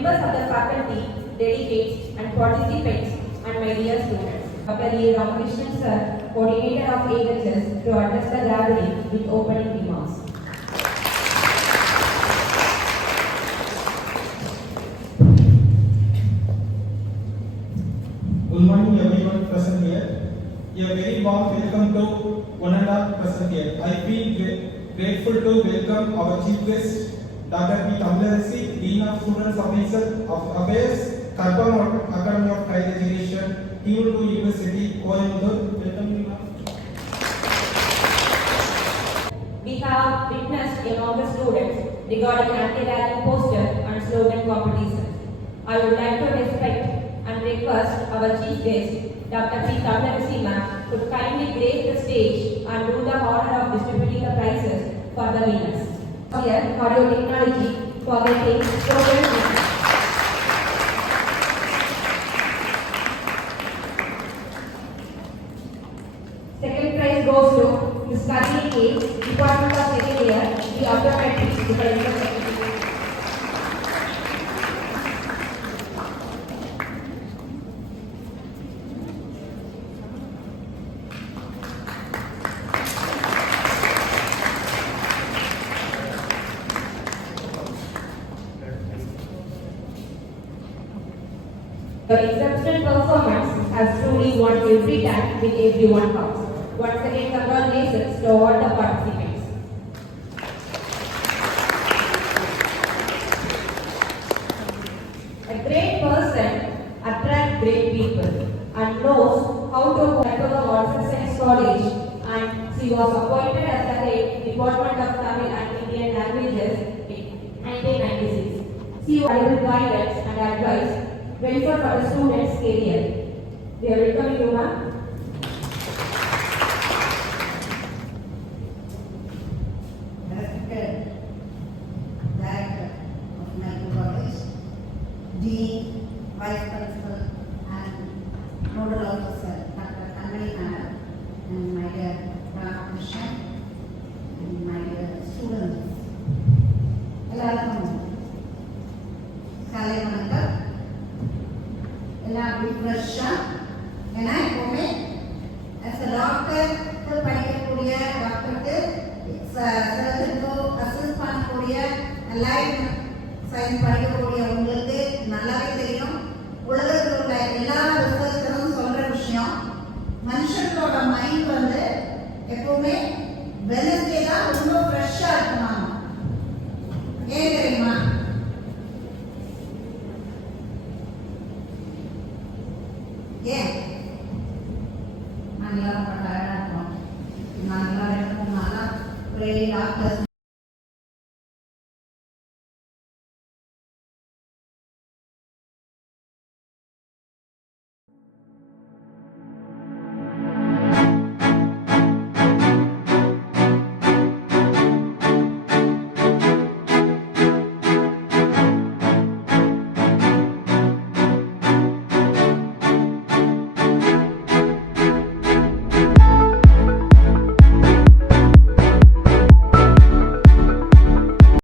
members of the faculty, delegates and participants, and my dear students. Dr. A. Ramakrishnan sir, coordinator of AHS, to address the gathering with opening remarks. Good morning everyone present here. A very warm welcome to one and all present here. I feel grateful to welcome our chief guest, Dr. P. Tamlarasi, Dean of Students Affairs, Karpam Academy of Higher Education, T2 University, Coimbatore. Welcome you, ma'am. We have witnessed among the students regarding anti-ragging poster and slogan competition. I would like to respect and request our chief guest, Dr. P. Tamlarasi ma'am, to kindly grace the stage and do the honor of distributing the prizes for the winners. Here, audio technology for getting program. Second prize goes to Ms. Kadini K, Department of Second Year, the Optometrics Department. Your exceptional performance has truly won every time with everyone counts. Once again, congratulations to all the participants. A great person attracts great people and knows how to go to the Arts Science College, and she was appointed as the head Department of Tamil and Indian Languages in 1996. She was guidance and advice welfare for the students' career. We are welcoming you, ma'am. Respected Director of my college, Dean, Vice Principal, and Nodal Officer, Dr. Kanmani Madam, and my dear Ramakrishnan, and my dear students. எல்லாருக்கும் காலை வணக்கம். எல்லாம் ரிஃப்ரெஷ்ஷா ஏன்னா எப்பவுமே as a doctor படிக்கக்கூடிய டாக்டருக்கு சர்ஜனுக்கோ assist பண்ணக்கூடிய life science படிக்கக்கூடிய உங்களுக்கு